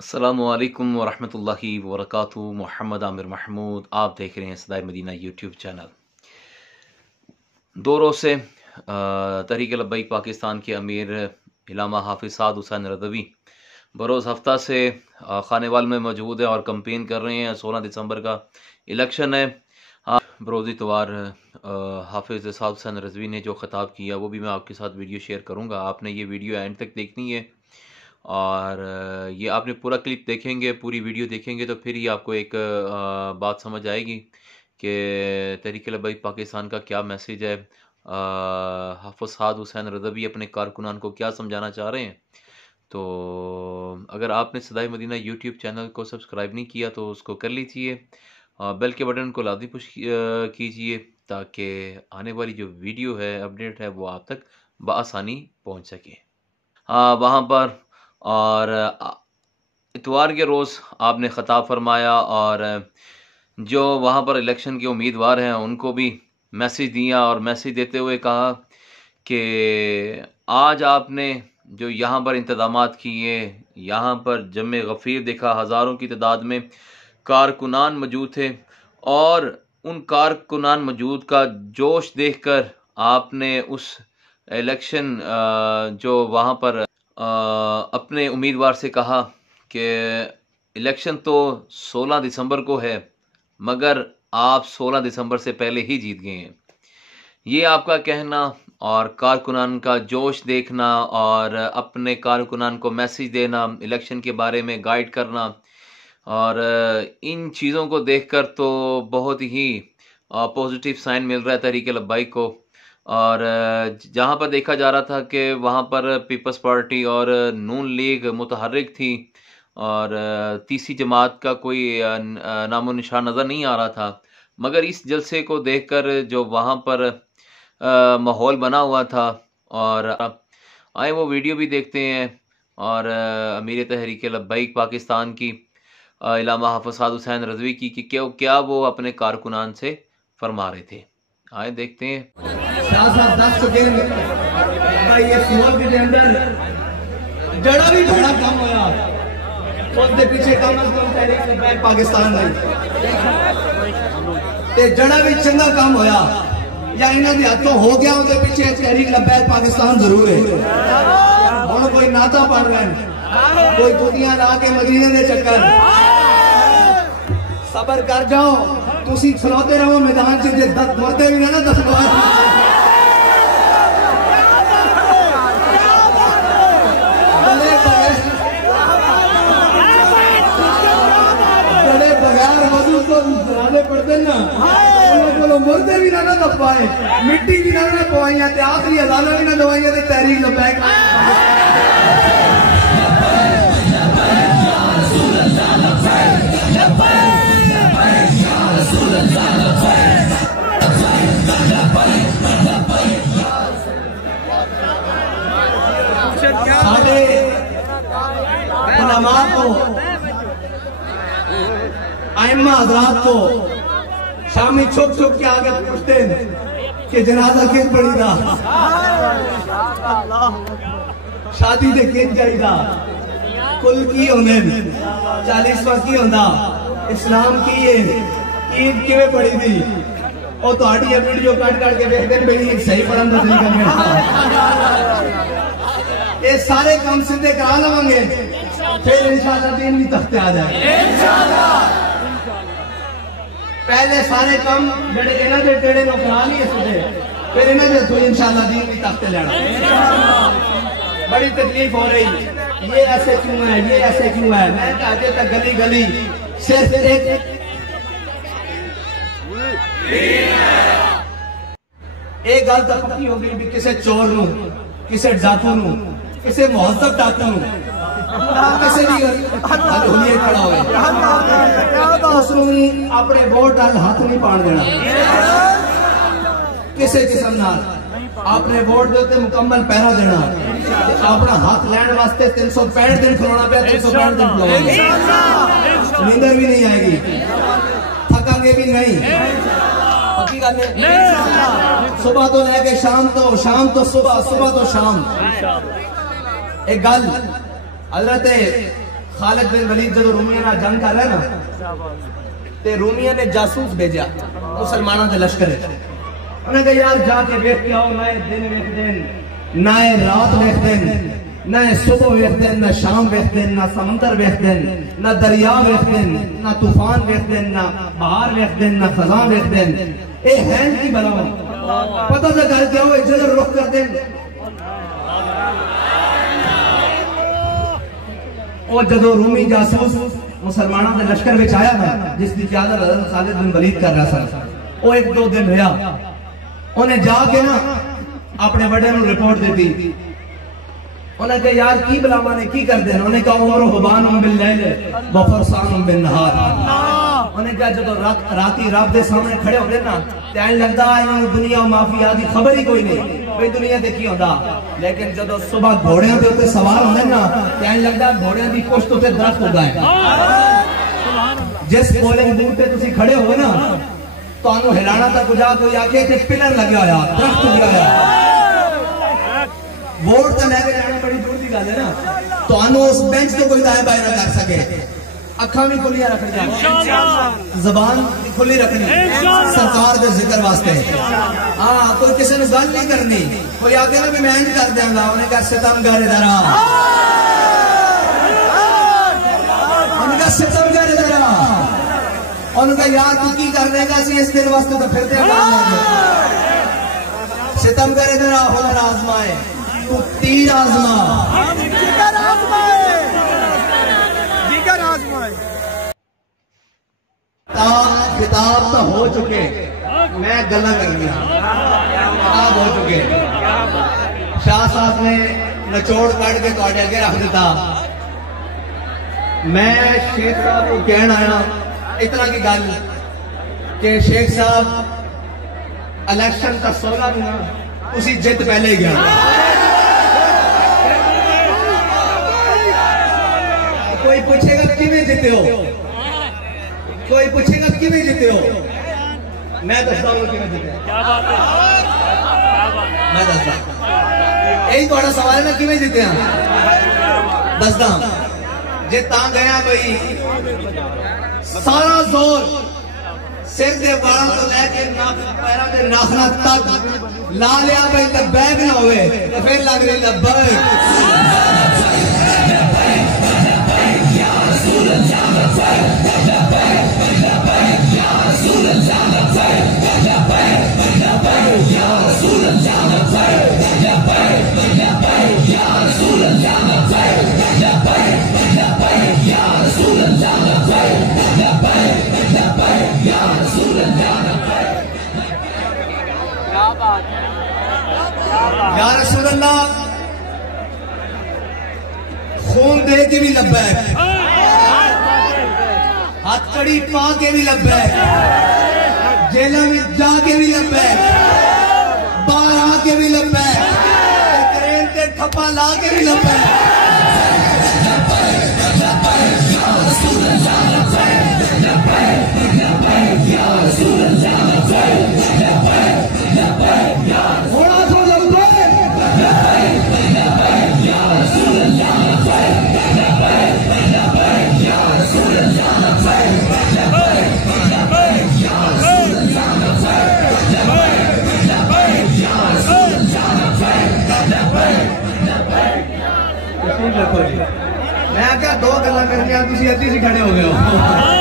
अस्सलामुअलैकुम वरहमतुल्लाहि वबरकातुहू। मोहम्मद आमिर महमूद, आप देख रहे हैं सदाए मदीना यूट्यूब चैनल। 2 रोज़ से तहरीक लब्बैक पाकिस्तान के अमीर इल्लामा हाफिज़ साद हुसैन रज़वी बरोज़ हफ्ता से खानेवाल में मौजूद है और कंपेन कर रहे हैं। 16 दिसंबर का इलेक्शन है। बरोज़ इतवार हाफिज़ साद हुसैन रज़वी ने जो ख़िताब किया वो भी मैं आपके साथ वीडियो शेयर करूँगा। आपने ये वीडियो एंड तक देखनी है और ये आपने पूरा क्लिप देखेंगे, पूरी वीडियो देखेंगे तो फिर ही आपको एक बात समझ आएगी कि तहरीक लब्बैक पाकिस्तान का क्या मैसेज है। हाफिज़ साद हुसैन रज़वी अपने कारकुनान को क्या समझाना चाह रहे हैं। तो अगर आपने सदाए मदीना यूट्यूब चैनल को सब्सक्राइब नहीं किया तो उसको कर लीजिए, बेल के बटन को लाज़मी पुश कीजिए ताकि आने वाली जो वीडियो है, अपडेट है, वो आप तक बआसानी पहुँच सके। वहाँ पर और इतवार के रोज़ आपने ख़िताब फरमाया और जो वहाँ पर इलेक्शन के उम्मीदवार हैं उनको भी मैसेज दिया और मैसेज देते हुए कहा कि आज आपने जो यहाँ पर इंतज़ामात किए, यहाँ पर जमे गफ़ीर देखा, हज़ारों की तादाद में कारकुनान मौजूद थे और उन कारकुनान मौजूद का जोश देखकर आपने उस इलेक्शन जो वहाँ पर अपने उम्मीदवार से कहा कि इलेक्शन तो 16 दिसंबर को है मगर आप 16 दिसंबर से पहले ही जीत गए हैं। ये आपका कहना और कारकुनान का जोश देखना और अपने कारकुनान को मैसेज देना, इलेक्शन के बारे में गाइड करना और इन चीज़ों को देखकर तो बहुत ही पॉजिटिव साइन मिल रहा है तहरीक लब्बैक को। और जहाँ पर देखा जा रहा था कि वहाँ पर पीपल्स पार्टी और नून लीग मुतहर्रिक थी और तीसरी जमात का कोई नामो निशान नज़र नहीं आ रहा था, मगर इस जलसे को देखकर जो वहाँ पर माहौल बना हुआ था और आए वो वीडियो भी देखते हैं और अमीर तहरीक लब्बैक पाकिस्तान की इल्लामा हाफिज़ साद हुसैन रज़वी की कि क्या वो अपने कारकुनान से फरमा रहे थे। आए देखते हैं। शाह साहब दस चुके ये सूरत के अंदर जड़ा भी बड़ा कम होया उसके पीछे कम अज कम तहरीक लब्बैक पाकिस्तान ते जड़ा भी चंगा काम होया या इन्हां दे हाथों हो गया उसके पीछे तहरीक लब्बैक पाकिस्तान जरूर है। हुण कोई नाता पढ़ रहे हैं, कोई कुतियां ला के मदीने दे चक्कर, सबर कर जाओ, तुसी खलोते रहो मैदान च, जे मरदे भी ना 10 बार पड़ते ना मुर्दे भी ना दबाए, मिट्टी भी ना पवाइया, आखिरी अजाना भी ना दवाइया तहरीक लब्बैक साढ़े उलमा को, आइम्मा हज़रात को शामी छुप छुप के आगे पूछते कि जनाजा किस पड़ी था, शादी से किस जाइदा, कुल की होने 40वां की होंदा, इस्लाम की है, ईद किवें पड़ी थी, और तुहाडी वीडियो कट के देखते भाई सही पढ़न का तरीका नहीं। ये सारे काम सीधे करा लवेंगे फिर इंशाअल्लाह दिन भी तख्ते आ जाए। पहले सारे काम जड़े इन्हां दे टेड़े नो करा लिए सीधे, फिर इन्हां दे तो इंशाअल्लाह दिन भी तख्ते लेना। बड़ी तकलीफ हो रही, ये ऐसे क्यों है, ये ऐसे क्यों है। मैं अजे तक गली गली सिर्फ एक गल तो पक्की हो गई भी किसी चोर नूं, किसी डाकू नूं, किसी मुहज़्ज़ब डाकू नूं, किसी भी हुलिये खड़ा होए उसनूं अपने वोट नाल हाथ नहीं पाण देना। किसी किस्म नाल अपने वोट दे उत्ते मुकम्मल पहरा देना। अपना हाथ लैण वास्ते 365 दिन खलोना पिया, 365 दिन खलोना, नींदर भी नहीं आएगी, थकांगे भी नहीं। पक्की गल है, सुबह तो लेके शाम तो, शाम तो सुबह, सुबह तो शाम। एक गल हजरत खालिद बिन वलीद जो रूमिया ना जंग कर रहा है ना, ते रूमिया ने जासूस भेजा मुसलमानों के लश्कर। उन्हें कहा यार जाके वेख के आओ, नए दिन वेख दिन, नए रात वेख दिन, नए सुबह वेख दिन, ना शाम वेख दिन, ना समंदर वेख दिन, ना दरिया वेख दिन, ना तूफान वेख दिन, ना बहार वेख दिन, ना खजा वेख दिन। ए हैन की बनाओ पता तो कर क्या हो, इधर रुख कर दिन। और जदों रूमी जासूस मुसलमानों के लश्कर में आया ना, जिसकी क़यादत हज़रत खालिद बिन वलीद कर रहा था, वो 1-2 दिन रहा, उन्हें जाके ना अपने बड़े ਨੂੰ रिपोर्ट दी। उन्हें कहा यार की बलावा ने की कर देना। उन्हें कहा उमर हुबान बिल लैल व फरसान बिन नहार। उन्हें कहा जब राती रब के सामने खड़े होते ना, तो लगता इन्होंने दुनिया माफिया की खबर ही कोई नहीं, कोई दुनिया देखी होता। लेकिन जब सुबह घोड़ियों के उत्ते सवार होते ना, तो लगता घोड़ियों की पुश्त उत्ते दरख्त उगा है। जिस पोलिंग बूथ पे तुसी खड़े हो ना, तो हिलाना तक गुजा कोई आके पिलर लगे होया, दरख्त उगे होया। वोट तो लेके जाना बड़ी दूर की गल है ना, तो उस बेंच तो कोई दाएं बाएं ना कर सके। अखा भी खुलियां रखनी, जबान खुली रखनी सरकार के जिक्र वास्ते। हाँ, कोई किसी ने गल नहीं करनी, कोई आके ना भी मैं इंज कर देंगा, उन्हें कहा सितमगर इधर आ, उन्हें कहा सितमगर इधर आ। उनका यार तू की कर देगा, इस दिन वास्ते तो फिर सितमगर इधर आ, हुनर आजमाए, तू तीर आजमा, किताब तो हो चुके, मैं गला कर लिया, किताब हो चुके। शाह साहब ने नचोड़ कट के तुहाडे अगे रख दिता। मैं शेख साहब को कहना आया इतना की गल कि शेख साहब इलेक्शन का 16 में उसी जित पहले ही गया। कोई पूछेगा किवें जीते हो, कोई पूछेगा किवें जीते हो, मैं दसदा हूं किवें जीते। मैं दसदा, यही थोड़ा सवाल है ना, किवें जीते हैं दसदा। जे ता गया भाई सारा जोर सिर के बालों तो लेके पैरों के नाखना तक ला लिया भाई, तो बैग ना होवे तो फिर लग रही लब्बैक। या रसूल अल्लाह, खून दे के भी लब्बैक, हथकड़ी पा के भी लब्बैक, जेलों में जाके भी लब्बैक, बाहर आके भी लब्बैक, क्रेन के ठप्पा ला के भी लब्बैक। मैं क्या 2 गल्लां करनियां, तुसीं अद्धी सी खड़े हो गए हो।